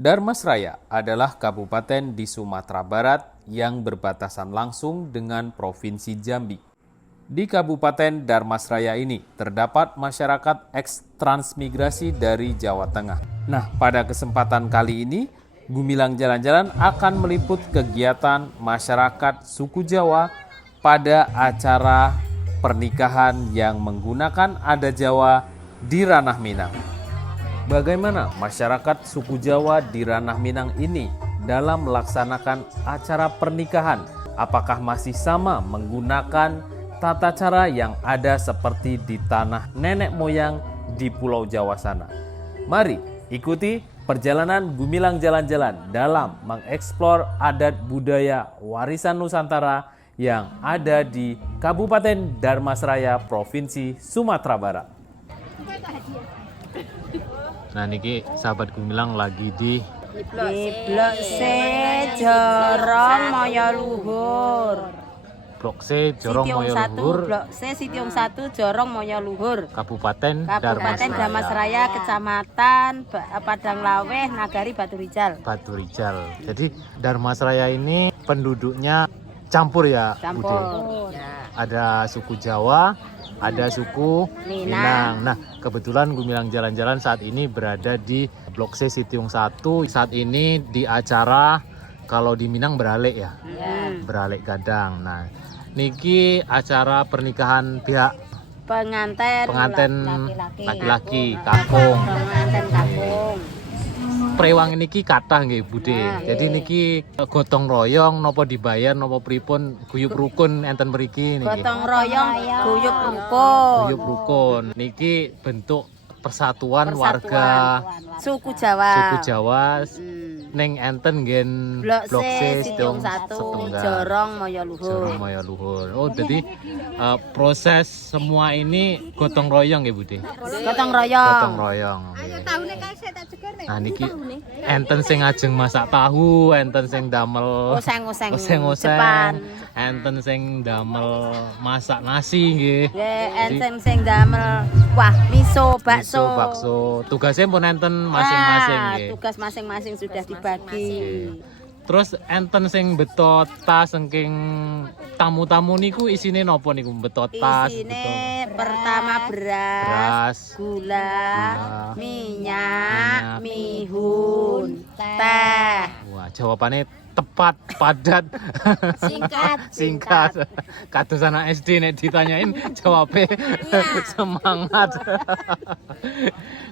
Dharmasraya adalah kabupaten di Sumatera Barat yang berbatasan langsung dengan Provinsi Jambi. Di Kabupaten Dharmasraya ini terdapat masyarakat eks-transmigrasi dari Jawa Tengah. Nah, pada kesempatan kali ini, Gumilang Jalan-Jalan akan meliput kegiatan masyarakat suku Jawa pada acara pernikahan yang menggunakan adat Jawa di Ranah Minang. Bagaimana masyarakat suku Jawa di Ranah Minang ini dalam melaksanakan acara pernikahan? Apakah masih sama menggunakan tata cara yang ada seperti di tanah nenek moyang di Pulau Jawa sana? Mari ikuti perjalanan Gumilang Jalan-Jalan dalam mengeksplor adat budaya warisan Nusantara yang ada di Kabupaten Dharmasraya, Provinsi Sumatera Barat. Nah niki sahabat Gumilang lagi di Blok C Jorong Moyo Luhur. Blok C Jorong Moyo Luhur, Blok C Sitiung 1 Jorong Moyo Luhur. Kabupaten Dharmasraya, Kecamatan Padang Laweh, Nagari Batu Rijal. Batu Rijal. Jadi Dharmasraya ini penduduknya campur ya, Campur. Bude? Ada suku Jawa, ada suku Minang. Nah, kebetulan Gumilang Jalan-Jalan saat ini berada di Blok C Sitiung 1. Saat ini di acara, kalau di Minang beralek ya, beralek gadang. Nah, niki acara pernikahan pihak pengantin laki-laki, kakung. Pengantin kakung. Prewang niki kathah nggih Bude. Jadi niki gotong royong nopo dibayar nopo pripun guyub rukun enten mriki niki. Gotong royong, guyub rukun. Guyub rukun. Niki bentuk persatuan warga Suku Jawa. suku Jawa ning enten nggen Blok C Sitiung 1 setunggal. Jorong Moyo Luhur. Jorong Moyo Luhur. Oh, jadi proses semua ini gotong royong ya Bude. Gotong royong. Gotong royong. Nah niki enten sing ajeng masak tahu, enten sing damel Oseng-oseng oseng-oseng, enten sing damel masak nasi nggih. Nggih, enten sing damel wah miso, bakso. Bakso. Tugasnya pun enten masing-masing nggih. Tugas masing-masing sudah dibagi. Terus enten sing beto tas saking tamu-tamu niku isine napa niku beto tas? Isine pertama beras, gula, minyak, mihun, teh. Wah, jawabannya tepat, padat, singkat. Kados anak SD nek ditanyain jawabnya semangat.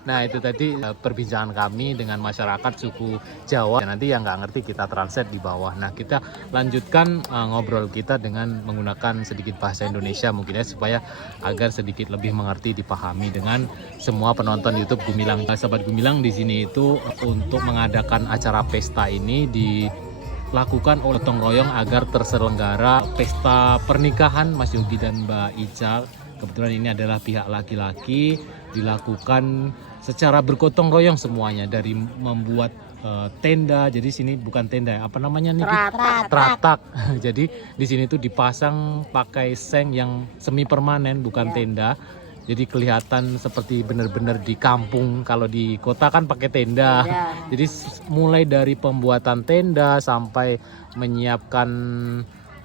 Nah itu tadi perbincangan kami dengan masyarakat suku Jawa. Nanti yang nggak ngerti kita translate di bawah. Nah kita lanjutkan ngobrol kita dengan menggunakan sedikit bahasa Indonesia mungkin ya supaya agar sedikit lebih mengerti dipahami dengan semua penonton YouTube Gumilang. Sahabat Gumilang di sini itu untuk mengadakan acara pesta ini dilakukan oleh gotong royong agar terselenggara pesta pernikahan Mas Yogi dan Mbak Ica. Kebetulan ini adalah pihak laki-laki, dilakukan secara bergotong royong semuanya, dari membuat tenda. Jadi sini bukan tenda ya, apa namanya nih? Tratak. Jadi di sini tuh dipasang pakai seng yang semi permanen, bukan tenda. Jadi kelihatan seperti benar-benar di kampung. Kalau di kota kan pakai tenda. Jadi mulai dari pembuatan tenda sampai menyiapkan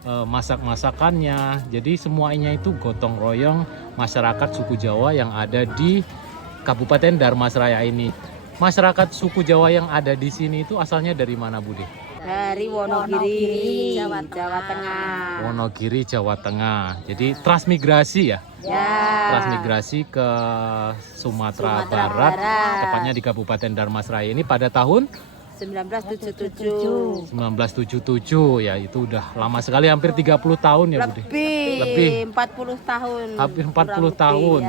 masak-masakannya. Jadi semuanya itu gotong royong masyarakat suku Jawa yang ada di Kabupaten Dharmasraya ini. Masyarakat suku Jawa yang ada di sini itu asalnya dari mana, Bude? Dari Wonogiri, Jawa Tengah. Wonogiri, Jawa Tengah. Jadi transmigrasi ya? Transmigrasi ke Sumatera Barat, tepatnya di Kabupaten Dharmasraya ini pada tahun 1977. 1977 ya, itu udah lama sekali, hampir 30 tahun ya Bude. Lebih 40 tahun. Hampir 40 tahun.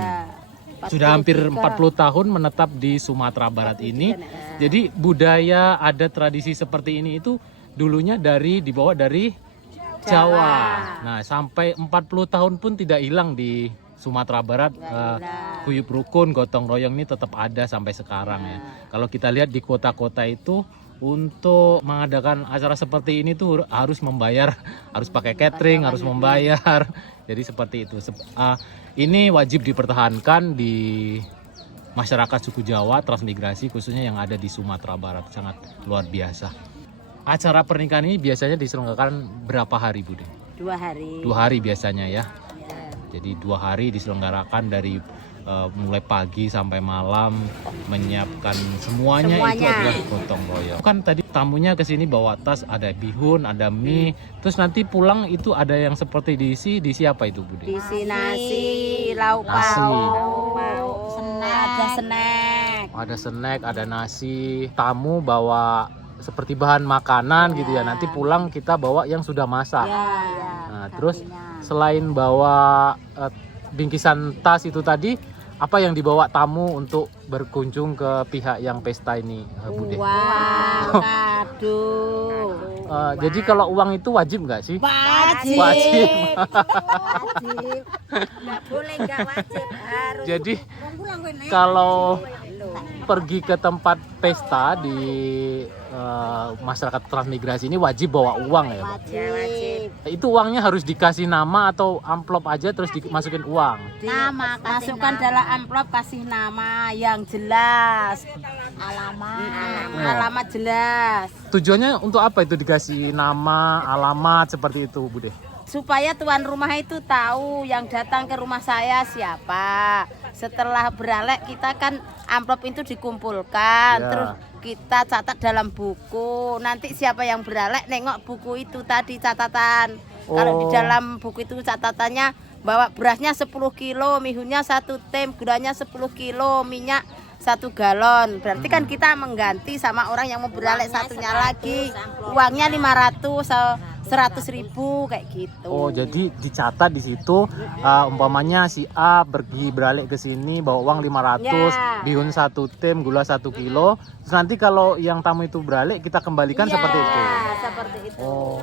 Sudah hampir 40 tahun menetap di Sumatera Barat ini. Jadi budaya ada tradisi seperti ini itu dulunya dibawa dari Jawa. Nah, sampai 40 tahun pun tidak hilang di Sumatera Barat. Guyub rukun, gotong royong ini tetap ada sampai sekarang ya. Kalau kita lihat di kota-kota itu untuk mengadakan acara seperti ini tuh harus membayar, harus pakai catering, harus membayar. Jadi seperti itu. Ini wajib dipertahankan di masyarakat suku Jawa transmigrasi khususnya yang ada di Sumatera Barat. Sangat luar biasa. Acara pernikahan ini biasanya diselenggarakan berapa hari, Bude? 2 hari. 2 hari biasanya ya. Ya. Jadi 2 hari diselenggarakan dari mulai pagi sampai malam, menyiapkan semuanya. Itu adalah gotong royong. Kan tadi tamunya ke sini bawa tas, ada bihun, ada mie, terus nanti pulang itu ada yang seperti diisi apa itu, Bude? Diisi nasi, lauk Nasi. pauk, ada snack. Ada snack, ada nasi. Tamu bawa seperti bahan makanan gitu ya. Nanti pulang kita bawa yang sudah masak. Ya, Nah, terus sampingnya. selain bawa bingkisan tas itu tadi, apa yang dibawa tamu untuk berkunjung ke pihak yang pesta ini, Bude? Uang, kado. Jadi kalau uang itu wajib nggak sih? Wajib. Wajib. Wajib. Nggak boleh nggak wajib, harus. Jadi kalau pergi ke tempat pesta di masyarakat transmigrasi ini wajib bawa uang ya, Pak? Wajib. Itu uangnya harus dikasih nama atau amplop aja terus dimasukin uang? Nama, masukkan dalam amplop, kasih nama yang jelas. Alamat jelas. Tujuannya untuk apa itu dikasih nama, alamat seperti itu, Bude? Supaya tuan rumah itu tahu yang datang ke rumah saya siapa. Setelah beralek kita kan amplop itu dikumpulkan, Ya. terus kita catat dalam buku. Nanti siapa yang beralek nengok buku itu tadi catatan. Kalau di dalam buku itu catatannya bawa berasnya 10 kilo, mihunnya 1 tem, gulanya 10 kilo, minyak 1 galon. Berarti kan kita mengganti sama orang yang mau beralek satunya lagi. Uangnya 500, 100.000 kayak gitu. Oh, jadi dicatat di situ umpamanya si A pergi beralek ke sini bawa uang 500, Ya. bihun 1 tem, gula 1 kilo. Terus nanti kalau yang tamu itu beralek kita kembalikan Iya, seperti itu. seperti itu. Oh.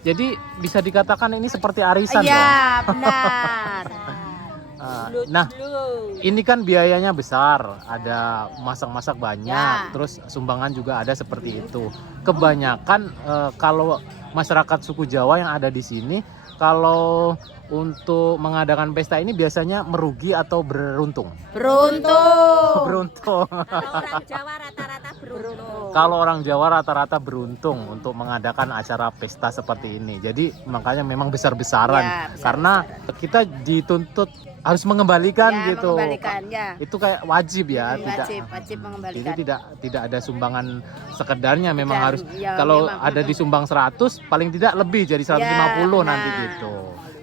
Jadi bisa dikatakan ini seperti arisan dong. Iya, benar. Nah, ini kan biayanya besar, ada masak-masak banyak, Ya. terus sumbangan juga ada seperti itu. Kebanyakan kalau masyarakat suku Jawa yang ada di sini, kalau untuk mengadakan pesta ini biasanya merugi atau beruntung? Beruntung. Beruntung. Orang Jawa rata-rata beruntung. Kalau orang Jawa rata-rata beruntung untuk mengadakan acara pesta seperti ini. Jadi makanya memang besar-besaran, Ya, besar-besaran. karena kita dituntut harus mengembalikan Ya, gitu. mengembalikan, ya. Itu kayak wajib ya, Wajib Jadi mengembalikan. tidak ada sumbangan sekedarnya, memang Dan, harus ya, kalau memang. ada disumbang 100 paling tidak lebih jadi 150 nanti nah. gitu.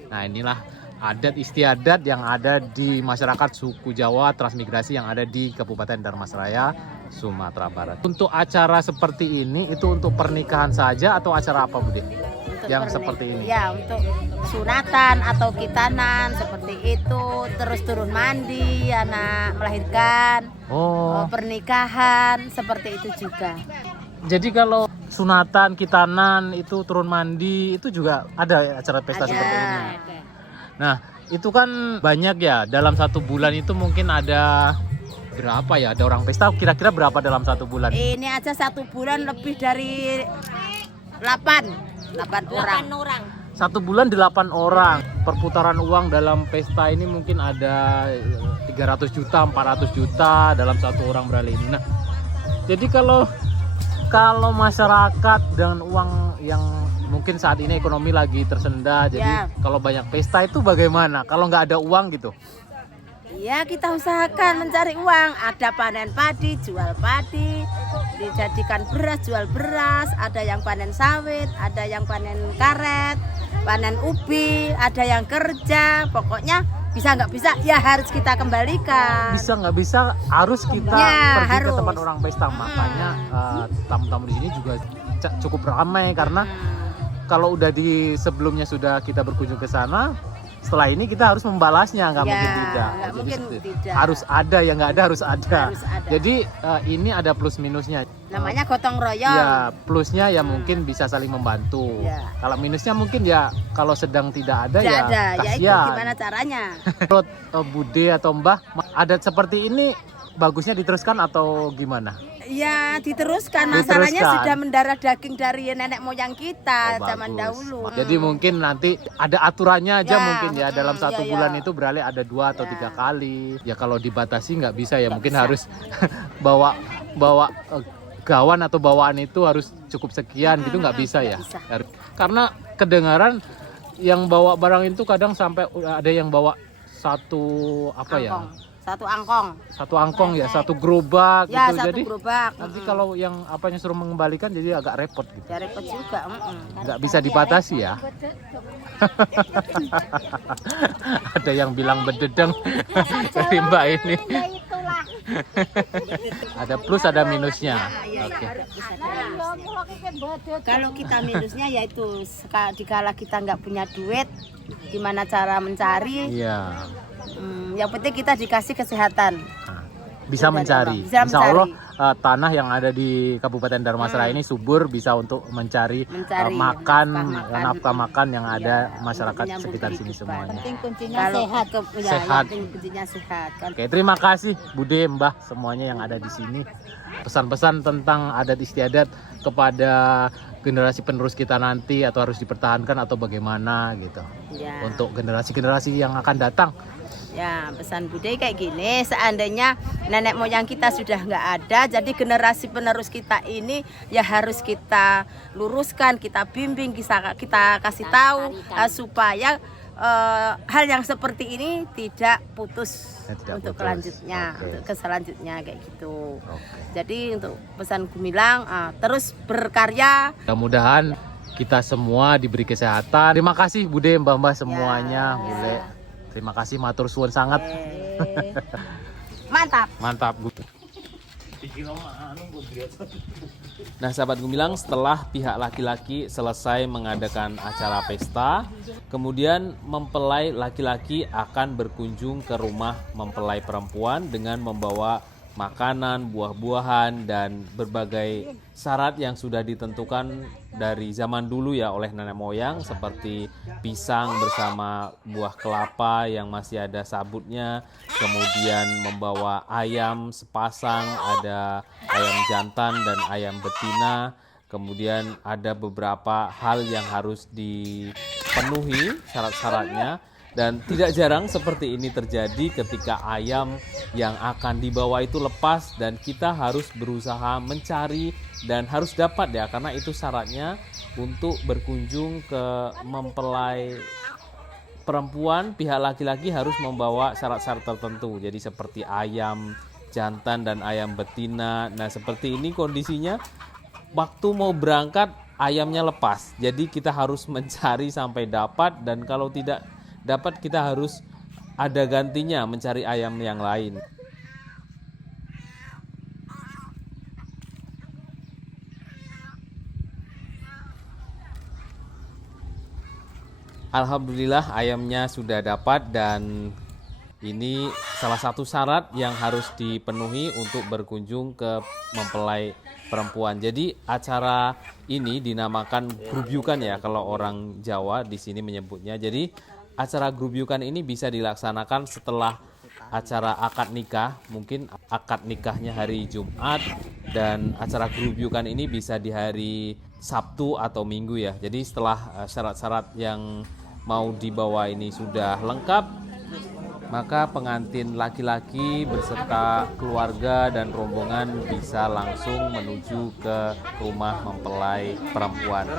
Nah, inilah adat istiadat yang ada di masyarakat suku Jawa transmigrasi yang ada di Kabupaten Dharmasraya, Sumatera Barat. Untuk acara seperti ini itu untuk pernikahan saja atau acara apa, Bude? Untuk Yang pernik- seperti ini. Ya, untuk sunatan atau kitanan seperti itu, terus turun mandi, anak melahirkan, Oh, pernikahan seperti itu juga. jadi kalau sunatan, kitanan, itu turun mandi, itu juga ada acara pesta Ada. seperti ini. Nah, itu kan banyak ya, dalam 1 bulan itu mungkin ada berapa ya, ada orang pesta kira-kira berapa dalam 1 bulan? Ini aja 1 bulan lebih dari 8 orang. 1 bulan 8 orang. Perputaran uang dalam pesta ini mungkin ada 300 juta, 400 juta dalam 1 orang beralih ini. Nah, jadi kalau masyarakat dengan uang yang mungkin saat ini ekonomi lagi tersendat, jadi Ya. kalau banyak pesta itu bagaimana? Kalau nggak ada uang gitu? Ya, kita usahakan mencari uang. Ada panen padi, jual padi, dijadikan beras, jual beras. Ada yang panen sawit, ada yang panen karet, panen ubi, ada yang kerja. Pokoknya bisa nggak bisa ya harus kita kembalikan. Bisa nggak bisa harus kita Ya, pergi harus. ke tempat orang pesta. Makanya tamu-tamu di sini juga cukup ramai karena kalau udah di sebelumnya sudah kita berkunjung ke sana, setelah ini kita harus membalasnya, nggak Ya, mungkin tidak. nggak Jadi mungkin tidak. harus ada, yang nggak ada harus ada. Harus ada. Jadi ini ada plus minusnya. Namanya gotong royong. Ya, plusnya ya mungkin bisa saling membantu. Ya. Kalau minusnya mungkin ya kalau sedang tidak ada Tidak ya ada. Ya itu kasihan. gimana caranya? Menurut Bude atau Mbah, adat seperti ini bagusnya diteruskan atau gimana? Ya diteruskan, masalahnya Diteruskan. sudah mendarah daging dari nenek moyang kita Oh, zaman bagus. dahulu. Jadi mungkin nanti ada aturannya aja Ya, mungkin ya, dalam satu ya, bulan ya. itu beralih ada 2 atau Ya. 3 kali. Ya kalau dibatasi nggak bisa ya, Nggak mungkin bisa. harus bawa gawan atau bawaan itu harus cukup sekian gitu, nggak bisa ya. bisa. Karena kedengaran yang bawa barang itu kadang sampai ada yang bawa satu apa ya? Angkong. Satu angkong. Satu angkong ya, satu gerobak Ya, gitu. satu Jadi gerobak. nanti kalau yang apanya suruh mengembalikan jadi agak repot gitu. Ya repot juga. Nggak bisa dibatasi ya. Ada yang bilang bededeng dari Mbak ini. Ada plus ada minusnya. Oke. Kalau kita minusnya yaitu dikala kita nggak punya duit, gimana cara mencari? Iya. Yang penting kita dikasih kesehatan. Nah, bisa mencari. Bisa Insya Allah mencari. tanah yang ada di Kabupaten Dharmasraya ini subur, bisa untuk mencari, Mencari nafkah makan yang ada Iya, masyarakat menyambung sekitar sini kehidupan. semuanya. Kuncinya Kalau sehat. Sehat. kuncinya sehat. Oke, terima kasih Bude, Mbah, semuanya yang ada di sini. Pesan-pesan tentang adat istiadat kepada generasi penerus kita nanti, atau harus dipertahankan atau bagaimana gitu. Ya. Untuk generasi-generasi yang akan datang. Ya, pesan Bude kayak gini, seandainya nenek moyang kita sudah nggak ada, jadi generasi penerus kita ini ya harus kita luruskan, kita bimbing, kita kasih tahu supaya hal yang seperti ini tidak putus Tidak untuk putus. kelanjutnya, Oke. untuk keselanjutnya kayak gitu. Oke. Jadi untuk pesan Gumilang terus berkarya. Mudah-mudahan kita semua diberi kesehatan. Terima kasih Bude, Mbah-mbah semuanya, Ya. Bule. Terima kasih, matur suwun sangat. Mantap. Mantap, Bu. Nah, sahabat Gumilang, setelah pihak laki-laki selesai mengadakan acara pesta, kemudian mempelai laki-laki akan berkunjung ke rumah mempelai perempuan dengan membawa makanan, buah-buahan, dan berbagai syarat yang sudah ditentukan dari zaman dulu ya oleh nenek moyang, seperti pisang bersama buah kelapa yang masih ada sabutnya, kemudian membawa ayam sepasang, ada ayam jantan dan ayam betina, kemudian ada beberapa hal yang harus dipenuhi syarat-syaratnya. Dan tidak jarang seperti ini terjadi ketika ayam yang akan dibawa itu lepas dan kita harus berusaha mencari dan harus dapat ya, karena itu syaratnya untuk berkunjung ke mempelai perempuan. Pihak laki-laki harus membawa syarat-syarat tertentu, jadi seperti ayam jantan dan ayam betina. Nah, seperti ini kondisinya, waktu mau berangkat ayamnya lepas, jadi kita harus mencari sampai dapat, dan kalau tidak dapat kita harus ada gantinya mencari ayam yang lain. Alhamdulillah ayamnya sudah dapat, dan ini salah satu syarat yang harus dipenuhi untuk berkunjung ke mempelai perempuan. Jadi acara ini dinamakan grubyukan ya kalau orang Jawa di sini menyebutnya. Jadi acara grubyukan ini bisa dilaksanakan setelah acara akad nikah, mungkin akad nikahnya hari Jumat, dan acara grubyukan ini bisa di hari Sabtu atau Minggu ya. Jadi setelah syarat-syarat yang mau dibawa ini sudah lengkap, maka pengantin laki-laki beserta keluarga dan rombongan bisa langsung menuju ke rumah mempelai perempuan.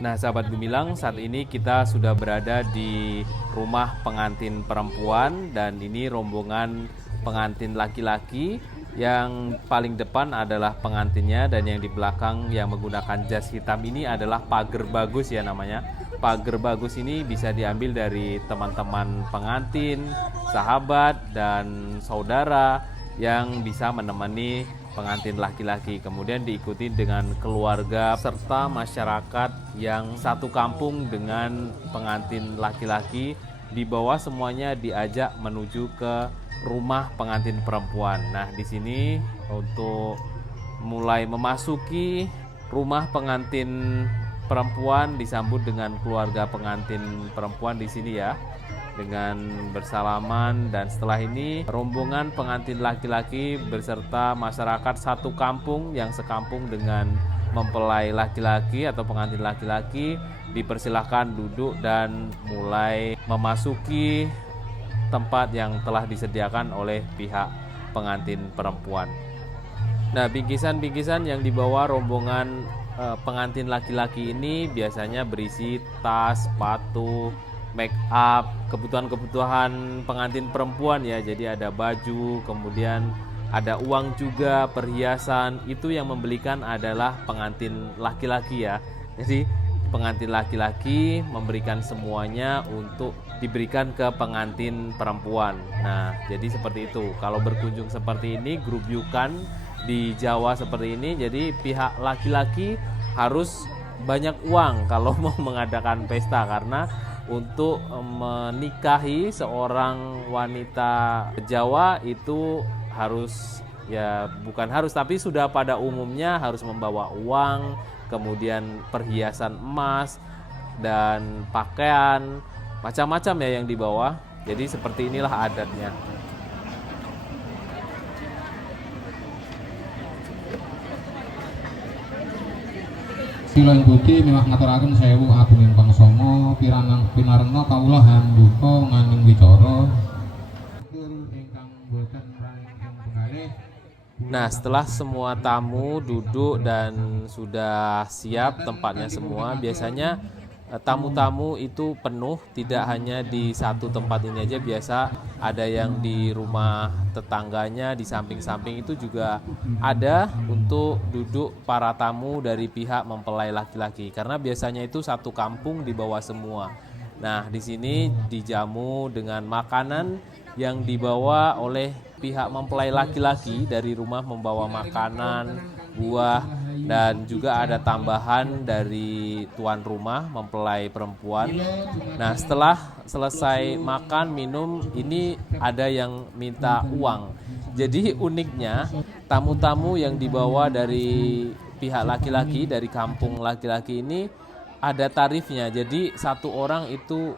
Nah, sahabat Gumilang, saat ini kita sudah berada di rumah pengantin perempuan, dan ini rombongan pengantin laki-laki. Yang paling depan adalah pengantinnya, dan yang di belakang yang menggunakan jas hitam ini adalah pager bagus ya namanya. Pager bagus ini bisa diambil dari teman-teman pengantin, sahabat, dan saudara yang bisa menemani pengantin laki-laki. Kemudian diikuti dengan keluarga serta masyarakat yang satu kampung dengan pengantin laki-laki. Di bawah semuanya diajak menuju ke rumah pengantin perempuan. Nah, di sini untuk mulai memasuki rumah pengantin perempuan, disambut dengan keluarga pengantin perempuan di sini ya, dengan bersalaman. Dan setelah ini rombongan pengantin laki-laki beserta masyarakat satu kampung yang sekampung dengan mempelai laki-laki atau pengantin laki-laki dipersilahkan duduk dan mulai memasuki tempat yang telah disediakan oleh pihak pengantin perempuan. Nah, bingkisan-bingkisan yang dibawa rombongan pengantin laki-laki ini biasanya berisi tas, sepatu, make up, kebutuhan-kebutuhan pengantin perempuan ya. Jadi ada baju, kemudian ada uang juga, perhiasan. Itu yang membelikan adalah pengantin laki-laki ya. Jadi pengantin laki-laki memberikan semuanya untuk diberikan ke pengantin perempuan. Nah, jadi seperti itu. Kalau berkunjung seperti ini, grup yukan di Jawa seperti ini, jadi pihak laki-laki harus banyak uang kalau mau mengadakan pesta, karena untuk menikahi seorang wanita Jawa itu harus, ya bukan harus, tapi sudah pada umumnya harus membawa uang, kemudian perhiasan emas dan pakaian, macam-macam ya yang dibawa. Jadi seperti inilah adatnya. Silang budi mewah ngaturaken sewu agunging pangsama piranang pinarena kawula handhuka nganing wicara ingkang boten raning ing penggalih. Nah, setelah semua tamu duduk dan sudah siap tempatnya semua, biasanya tamu-tamu itu penuh, tidak hanya di satu tempat ini aja, biasa ada yang di rumah tetangganya, di samping-samping itu juga ada untuk duduk para tamu dari pihak mempelai laki-laki, karena biasanya itu satu kampung dibawa semua. Nah, di sini dijamu dengan makanan yang dibawa oleh pihak mempelai laki-laki, dari rumah membawa makanan, buah, dan juga ada tambahan dari tuan rumah mempelai perempuan. Nah, setelah selesai makan minum, ini ada yang minta uang. Jadi uniknya, tamu-tamu yang dibawa dari pihak laki-laki, dari kampung laki-laki ini ada tarifnya. Jadi satu orang itu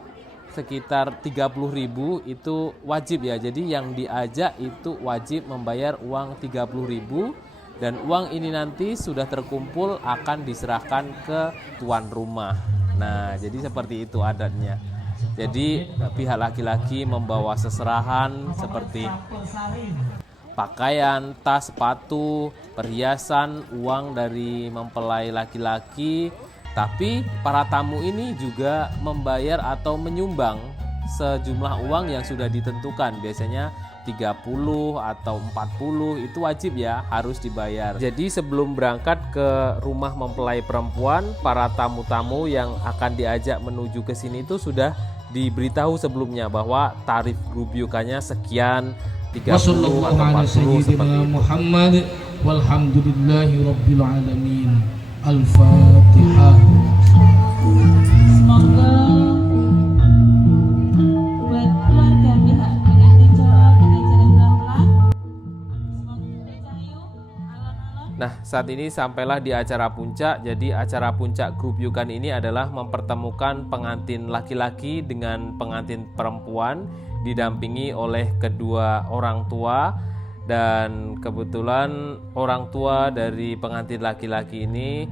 sekitar 30.000 itu wajib ya. Jadi yang diajak itu wajib membayar uang 30.000, dan uang ini nanti sudah terkumpul akan diserahkan ke tuan rumah. Nah, jadi seperti itu adatnya. Jadi pihak laki-laki membawa seserahan seperti pakaian, tas, sepatu, perhiasan, uang dari mempelai laki-laki. Tapi para tamu ini juga membayar atau menyumbang sejumlah uang yang sudah ditentukan, biasanya 30 atau 40, itu wajib ya, harus dibayar. Jadi sebelum berangkat ke rumah mempelai perempuan, para tamu-tamu yang akan diajak menuju ke sini itu sudah diberitahu sebelumnya bahwa tarif grubyukannya sekian, 30 atau 40 seperti itu. Muhammad walhamdulillahi rabbil alamin. Al-Fatihah. Semoga buat keluarga pihak pengantin Jawa dengan jalan pelan-pelan. Nah, saat ini sampailah di acara puncak. Jadi acara puncak grup yukan ini adalah mempertemukan pengantin laki-laki dengan pengantin perempuan, didampingi oleh kedua orang tua. Dan kebetulan orang tua dari pengantin laki-laki ini,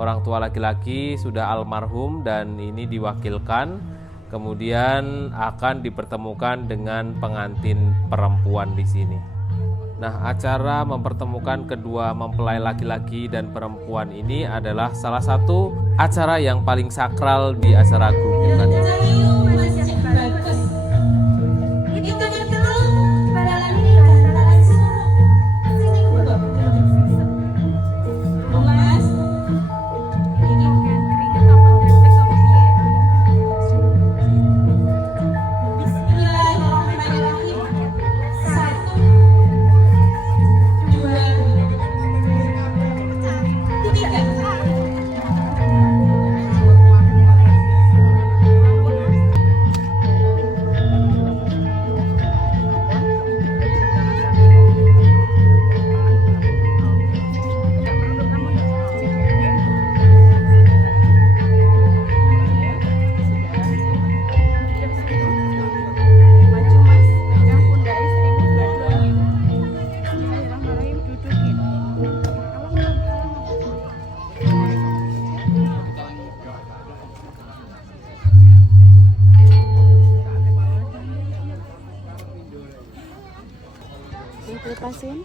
orang tua laki-laki sudah almarhum dan ini diwakilkan, kemudian akan dipertemukan dengan pengantin perempuan di sini. Nah, acara mempertemukan kedua mempelai laki-laki dan perempuan ini adalah salah satu acara yang paling sakral di acara grup yukan ini. Yasin.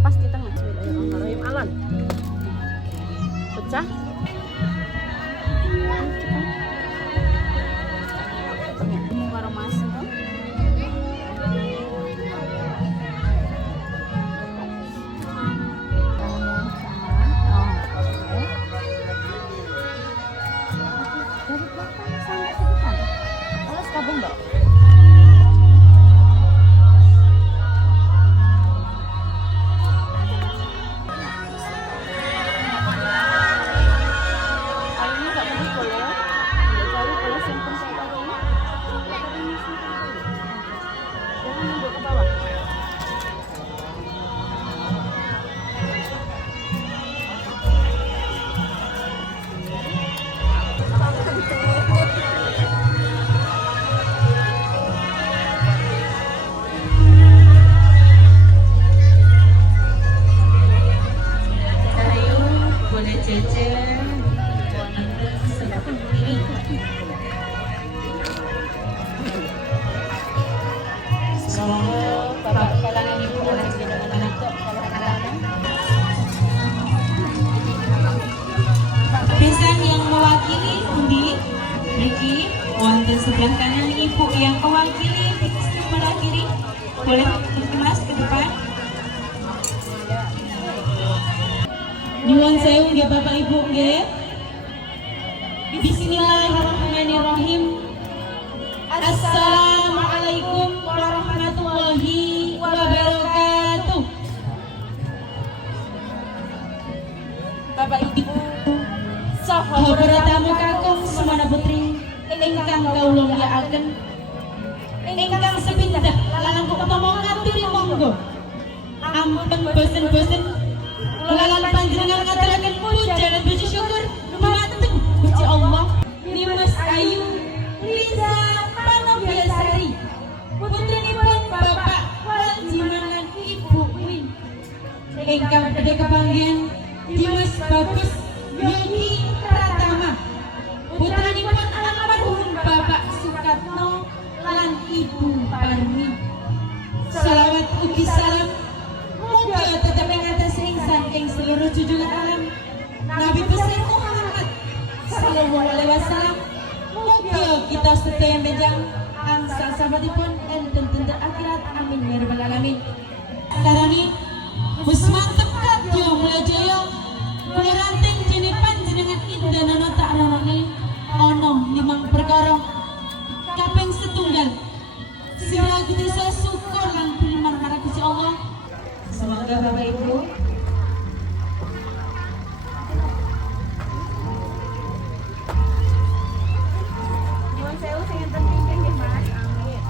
Pas di tengah. Bismillahirrahmanirrahim. Alan. Pecah. Baru masuk kan? Dari belakang sampai ke depan. Alas kabung enggak? Kayaknya enggak begitu ya. Enggak jauh kalau simpen saya tadi. Jangan nunduk ke bawah. Boleh jajan. Semoga Bapak kalangan ibu oleh dengan anak kalau anak-anak. Pesan yang mewakili undi Riki wonten sebelah kanan ibu yang mewakili sebelah kiri boleh mas ke depan. Nyuwun sewu nggih Bapak Ibu nggih. Bismillahirrahmanirrahim. Assalamualaikum warahmatullahi wabarakatuh. Bapak Ibu saha para tamu kakung semana putri ingkang kawula mulyakaken ingkang sepindah langkung utama ngaturi monggo ampun bosen-bosen kula panjenengan ngaturaken puja lan puji syukur dumateng Gusti Allah Dimas Ayu Liza Panobiasari putrinipun Bapak Waljimanan Ibu Win ingkang badhe kepanggihan Dimas Bagus Yogi Pratama putranipun almarhum Bapak Sukatno lan Ibu Parmi. Salawat ugi salam muga tetep ing atas ingsan ing seluruh junjungan alam Nabi besar Muhammad sallallahu alaihi wasallam. Muga kita sedaya benjang angsal sahabatipun enten tenter akhirat amin ya rabbal alamin. Karani wis mantep kadya mulya jaya kula ranting dene panjenengan indanana tak rawani ana 5 perkara. Kaping setunggal sira kita syukur lan beriman marang Gusti Allah. Semoga Bapak Ibu nyuwun sewu sing enten pinggir nggih Mas. Amin.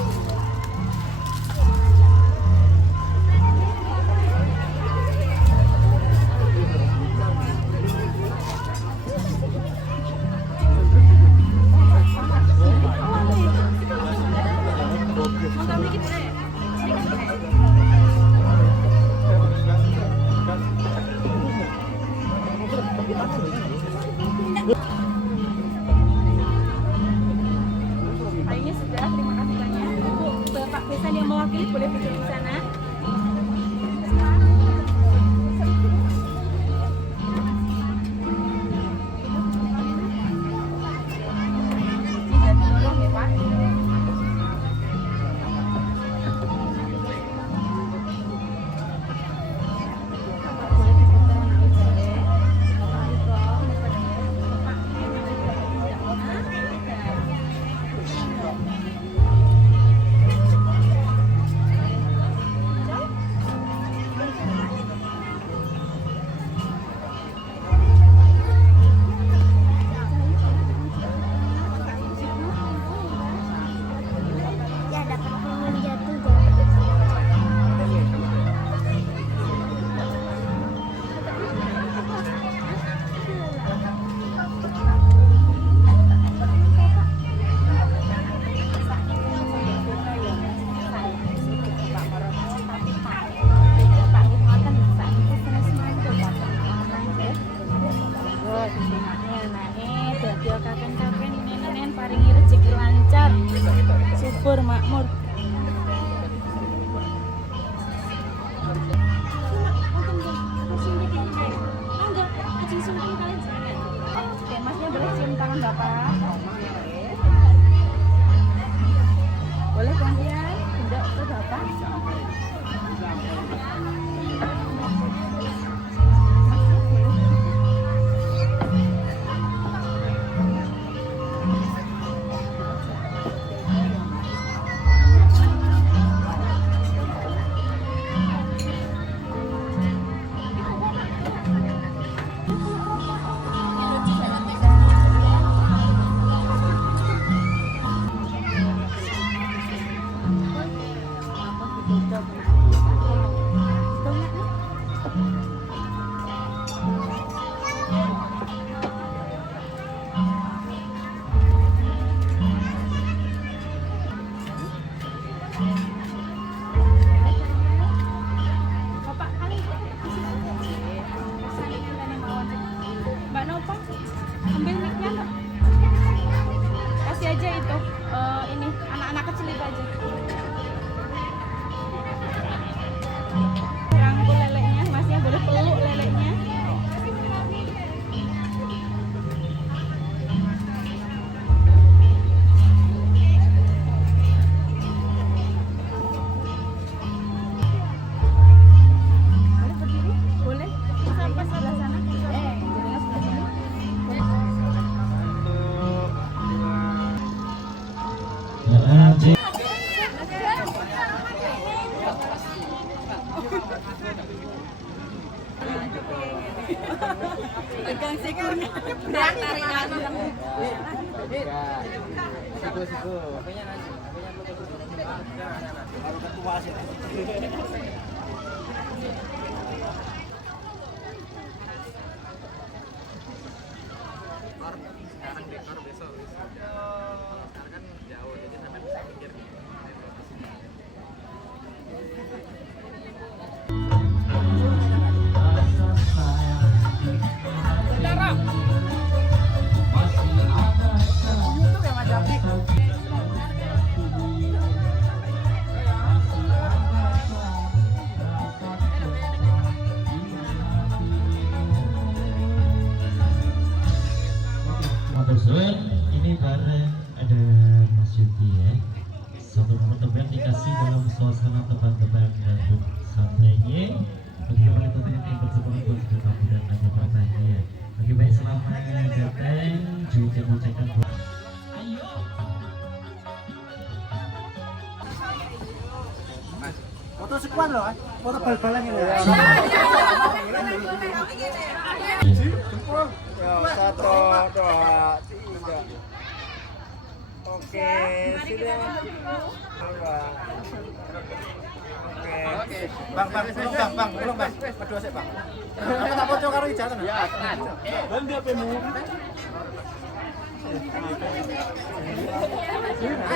Akhirnya sudah, terima kasih banyak. Untuk Bapak Besan yang mewakili boleh duduk di sana. Mbak Nova, ambil mic-nya Mbak. Kasih aja itu, ini anak-anak kecil itu aja. Rangkul leleknya, masnya boleh peluk leleknya. Boleh berdiri? Boleh. Sampai sebelah sana. Jadinya sebelah sini. Pegang sikunya. Berat tarikan. Matur ini bareng ada Mas Yuki ya. Satu teman-teman dikasih dalam suasana teman-teman dangdut santainya. Bagaimana itu yang bersemangat buat kita dan ada partainya. Bagi baik selamat datang juga mengucapkan ayo. Foto sekuan loh, foto bal-balan ini ya. Satu, dua, tiga. Oke, sini. Oke. Bang, belum bang. Berdua sih bang. Aku tak foto karo ijazah. Ya, dan dia pemu.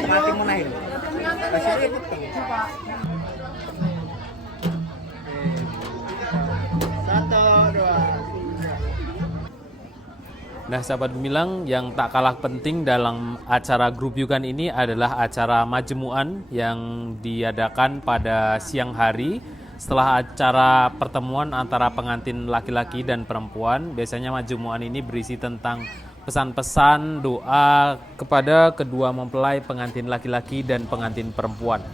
Mati menaik. Kasih ikut. Satu, dua. Nah, sahabat Gemilang, yang tak kalah penting dalam acara grup yukan ini adalah acara majmuan yang diadakan pada siang hari. Setelah acara pertemuan antara pengantin laki-laki dan perempuan, biasanya majmuan ini berisi tentang pesan-pesan doa kepada kedua mempelai pengantin laki-laki dan pengantin perempuan.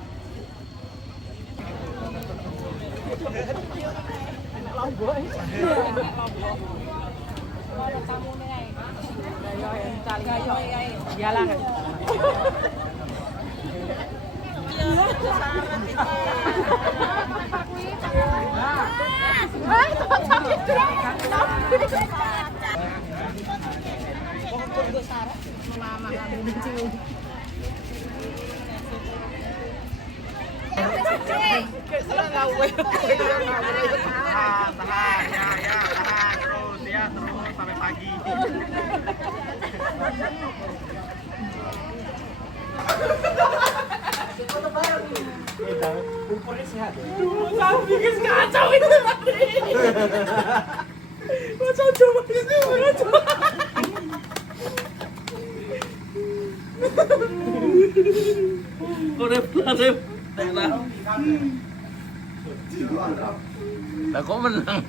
Terus sampai pagi. Umurnya sehat. Tahu bikin kacau itu tadi. Macam coba ini macam. Korep. Lah kok menang?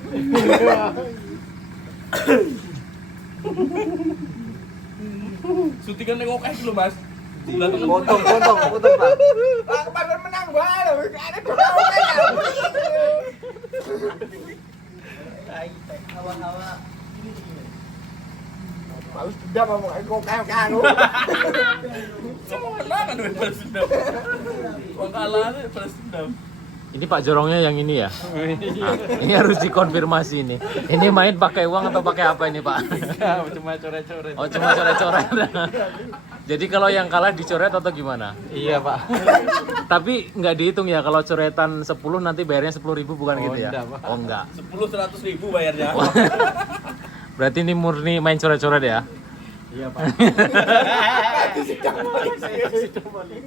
Syutingan nengok dulu mas. Potong Pak. Kemarin menang baru. Ada hawa-hawa. Harus dendam sama kayak kau. Semua menang kan balas dendam. Kau kalah balas dendam. Ini Pak Jorongnya yang ini ya? Nah, ini harus dikonfirmasi ini. Ini main pakai uang atau pakai apa ini Pak? Cuma coret-coret. Oh cuma coret-coret. Jadi kalau yang kalah dicoret atau gimana? Iya Pak. Tapi nggak dihitung ya kalau coretan 10 nanti bayarnya 10.000 bukan gitu ya? enggak, Pak. Oh enggak. 10-100 ribu bayarnya. Berarti ini murni main coret-coret ya? Iya Pak. Sidang balik saya, sidang balik.